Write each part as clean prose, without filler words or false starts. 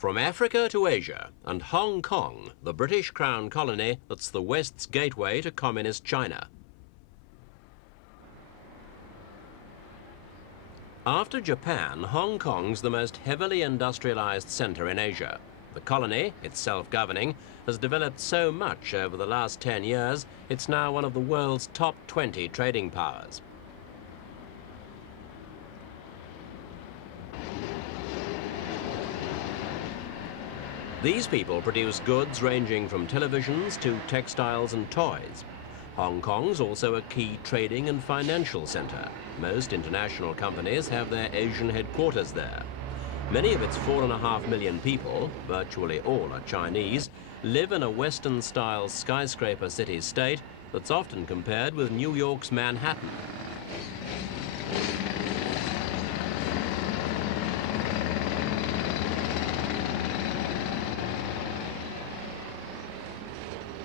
From Africa to Asia and Hong Kong, the British Crown colony that's the West's gateway to communist China. After Japan, Hong Kong's the most heavily industrialized center in Asia. The colony, itself governing, has developed so much over the last 10 years, it's now one of the world's top 20 trading powers. These people produce goods ranging from televisions to textiles and toys. Hong Kong's also a key trading and financial center. Most international companies have their Asian headquarters there. Many of its 4.5 million people, virtually all are Chinese, live in a Western-style skyscraper city-state that's often compared with New York's Manhattan.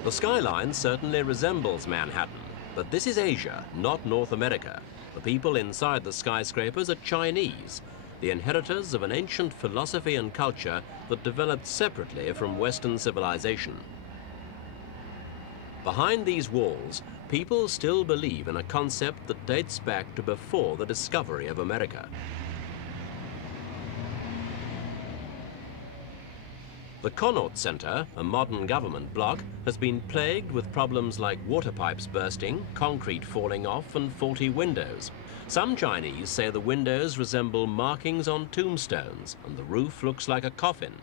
The skyline certainly resembles Manhattan, but this is Asia, not North America. The people inside the skyscrapers are Chinese, the inheritors of an ancient philosophy and culture that developed separately from Western civilization. Behind these walls, people still believe in a concept that dates back to before the discovery of America. The Connaught Centre, a modern government block, has been plagued with problems like water pipes bursting, concrete falling off and faulty windows. Some Chinese say the windows resemble markings on tombstones and the roof looks like a coffin.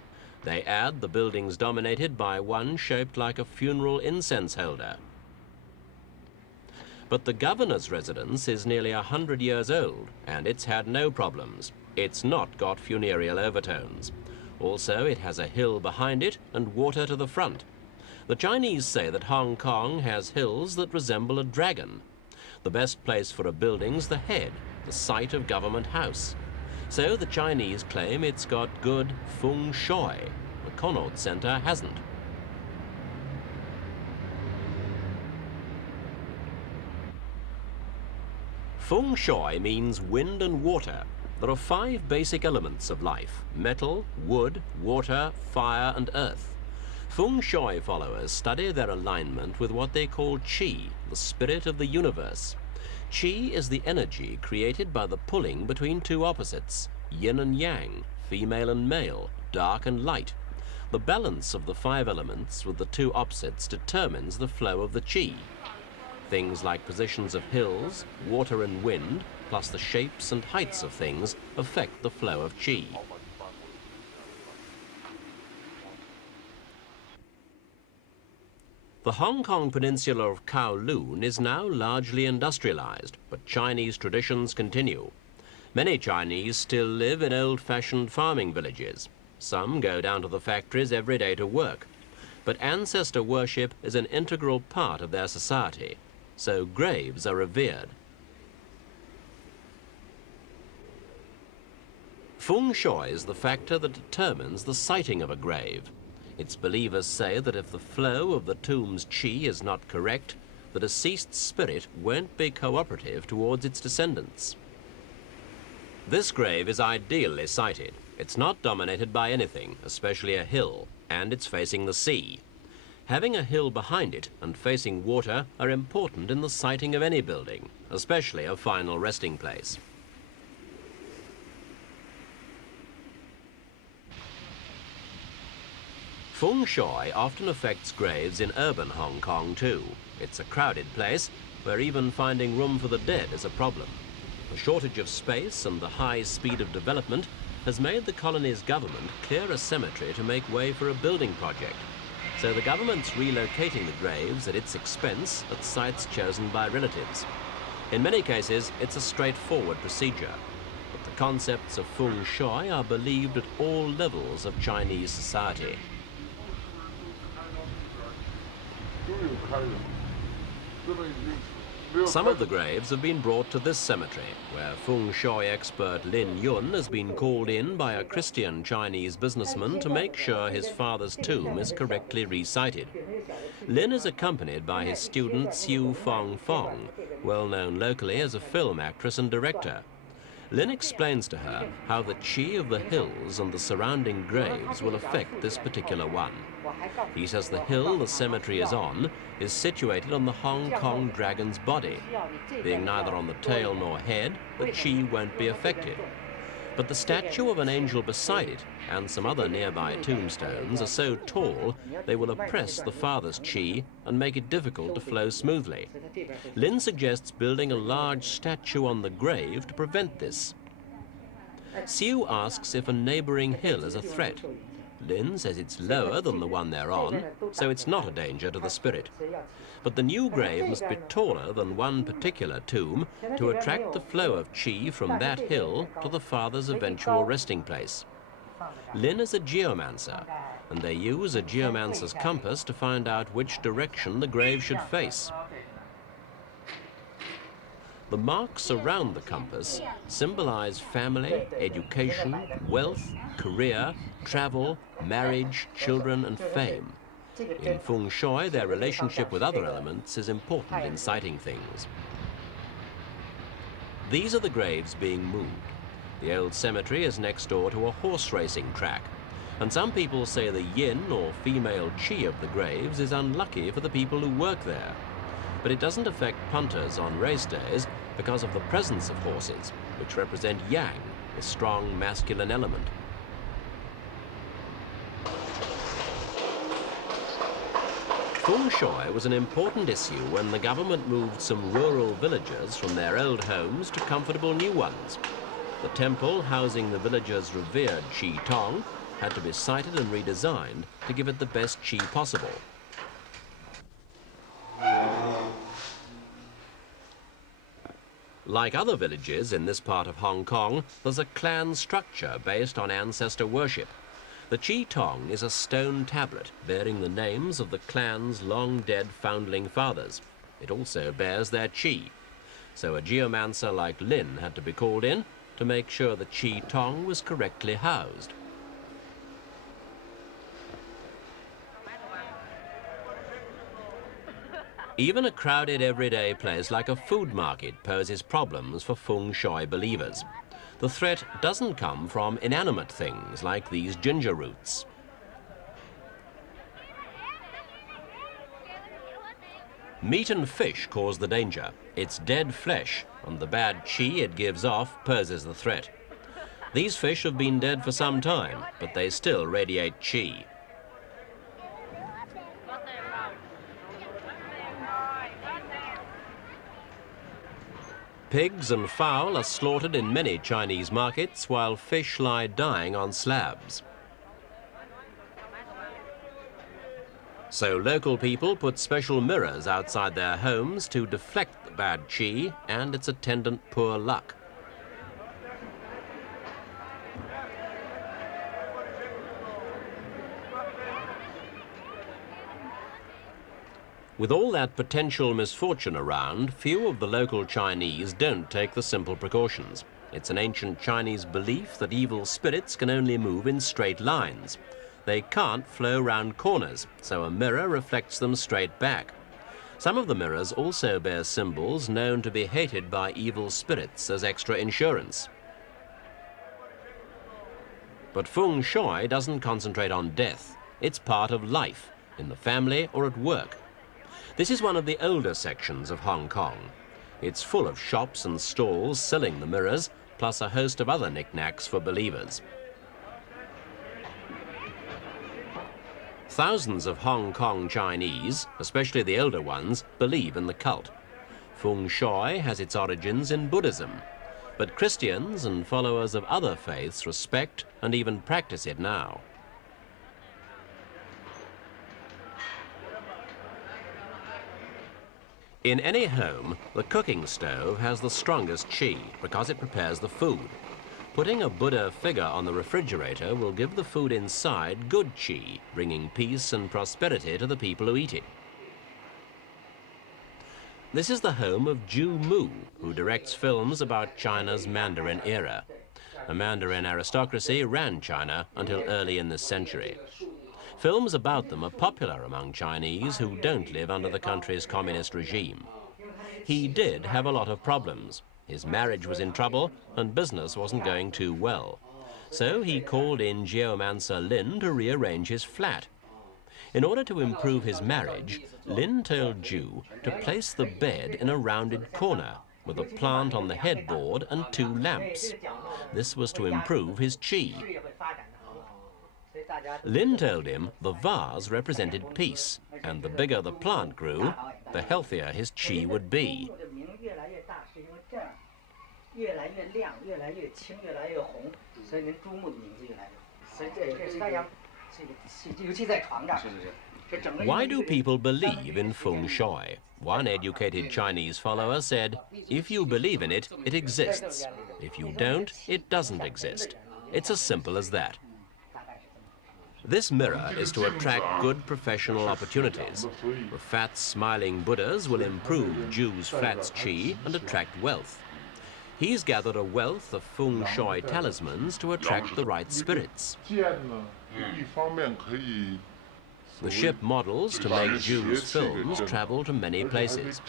They add the building's dominated by one shaped like a funeral incense holder. But the governor's residence is nearly 100 years old and it's had no problems. It's not got funereal overtones. Also, it has a hill behind it and water to the front. The Chinese say that Hong Kong has hills that resemble a dragon. The best place for a building's the head, the site of Government House. So the Chinese claim it's got good Fung Shui. The Connaught Centre hasn't. Fung Shui means wind and water. There are 5 basic elements of life: metal, wood, water, fire and earth. Fung Shui followers study their alignment with what they call qi, the spirit of the universe. Qi is the energy created by the pulling between 2 opposites, yin and yang, female and male, dark and light. The balance of the 5 elements with the 2 opposites determines the flow of the qi. Things like positions of hills, water and wind, plus the shapes and heights of things affect the flow of qi. The Hong Kong peninsula of Kowloon is now largely industrialized, but Chinese traditions continue. Many Chinese still live in old-fashioned farming villages. Some go down to the factories every day to work. But ancestor worship is an integral part of their society, so graves are revered. Feng Shui is the factor that determines the siting of a grave. Its believers say that if the flow of the tomb's qi is not correct, the deceased spirit won't be cooperative towards its descendants. This grave is ideally sited. It's not dominated by anything, especially a hill, and it's facing the sea. Having a hill behind it and facing water are important in the siting of any building, especially a final resting place. Feng Shui often affects graves in urban Hong Kong too. It's a crowded place where even finding room for the dead is a problem. The shortage of space and the high speed of development has made the colony's government clear a cemetery to make way for a building project. So the government's relocating the graves at its expense at sites chosen by relatives. In many cases, it's a straightforward procedure, but the concepts of Feng Shui are believed at all levels of Chinese society. Some of the graves have been brought to this cemetery, where Feng Shui expert Lin Yun has been called in by a Christian Chinese businessman to make sure his father's tomb is correctly recited. Lin is accompanied by his student Xiu Fong Fong, well known locally as a film actress and director. Lin explains to her how the qi of the hills and the surrounding graves will affect this particular one. He says the hill the cemetery is on is situated on the Hong Kong dragon's body. Being neither on the tail nor head, the qi won't be affected. But the statue of an angel beside it and some other nearby tombstones are so tall they will oppress the father's qi and make it difficult to flow smoothly. Lin suggests building a large statue on the grave to prevent this. Siu asks if a neighboring hill is a threat. Lin says it's lower than the one they're on, so it's not a danger to the spirit. But the new grave must be taller than one particular tomb to attract the flow of qi from that hill to the father's eventual resting place. Lin is a geomancer, and they use a geomancer's compass to find out which direction the grave should face. The marks around the compass symbolize family, education, wealth, career, travel, marriage, children, and fame. In Fung Shui, their relationship with other elements is important in sighting things. These are the graves being moved. The old cemetery is next door to a horse racing track, and some people say the yin or female qi of the graves is unlucky for the people who work there. But it doesn't affect punters on race days because of the presence of horses, which represent yang, the strong masculine element. Fung Shui was an important issue when the government moved some rural villagers from their old homes to comfortable new ones. The temple housing the villagers' revered qi tong had to be sited and redesigned to give it the best qi possible. Like other villages in this part of Hong Kong, there's a clan structure based on ancestor worship. The qi tong is a stone tablet bearing the names of the clan's long-dead foundling fathers. It also bears their qi. So a geomancer like Lin had to be called in to make sure the qi tong was correctly housed. Even a crowded everyday place like a food market poses problems for Fung Shui believers. The threat doesn't come from inanimate things like these ginger roots. Meat and fish cause the danger. It's dead flesh, and the bad qi it gives off poses the threat. These fish have been dead for some time, but they still radiate qi. Pigs and fowl are slaughtered in many Chinese markets, while fish lie dying on slabs. So local people put special mirrors outside their homes to deflect the bad qi and its attendant poor luck. With all that potential misfortune around, few of the local Chinese don't take the simple precautions. It's an ancient Chinese belief that evil spirits can only move in straight lines. They can't flow round corners, so a mirror reflects them straight back. Some of the mirrors also bear symbols known to be hated by evil spirits as extra insurance. But Fung Shui doesn't concentrate on death. It's part of life, in the family or at work. This is one of the older sections of Hong Kong. It's full of shops and stalls selling the mirrors, plus a host of other knickknacks for believers. Thousands of Hong Kong Chinese, especially the older ones, believe in the cult. Fung Shui has its origins in Buddhism, but Christians and followers of other faiths respect and even practice it now. In any home, the cooking stove has the strongest qi because it prepares the food. Putting a Buddha figure on the refrigerator will give the food inside good qi, bringing peace and prosperity to the people who eat it. This is the home of Ju Mu, who directs films about China's Mandarin era. The Mandarin aristocracy ran China until early in this century. Films about them are popular among Chinese who don't live under the country's communist regime. He did have a lot of problems. His marriage was in trouble and business wasn't going too well. So he called in geomancer Lin to rearrange his flat. In order to improve his marriage, Lin told Ju to place the bed in a rounded corner with a plant on the headboard and 2 lamps. This was to improve his qi. Lin told him the vase represented peace, and the bigger the plant grew, the healthier his qi would be. Why do people believe in Fung Shui? One educated Chinese follower said, if you believe in it, it exists. If you don't, it doesn't exist. It's as simple as that. This mirror is to attract good professional opportunities. The fat, smiling Buddhas will improve Ju's flat's qi and attract wealth. He's gathered a wealth of Fung Shui talismans to attract the right spirits. The ship models to make Ju's films travel to many places.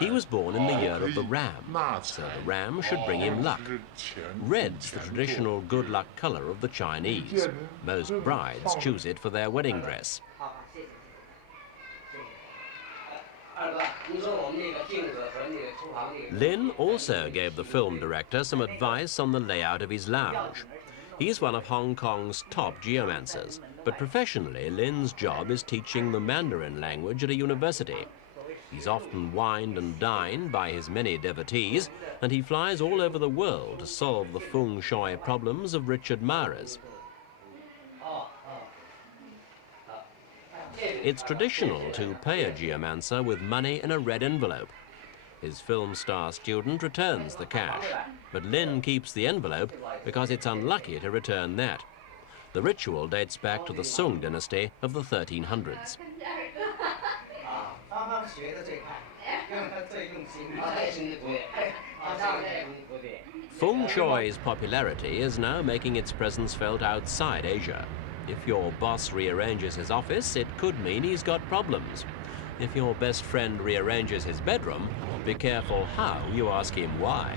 He was born in the year of the ram, so the ram should bring him luck. Red's the traditional good luck color of the Chinese. Most brides choose it for their wedding dress. Lin also gave the film director some advice on the layout of his lounge. He's one of Hong Kong's top geomancers, but professionally, Lin's job is teaching the Mandarin language at a university. He's often wined and dined by his many devotees, and he flies all over the world to solve the Fung Shui problems of rich admirers. It's traditional to pay a geomancer with money in a red envelope. His film star student returns the cash, but Lin keeps the envelope because it's unlucky to return that. The ritual dates back to the Sung dynasty of the 1300s. Fung Shui's popularity is now making its presence felt outside Asia. If your boss rearranges his office, it could mean he's got problems. If your best friend rearranges his bedroom, be careful how you ask him why.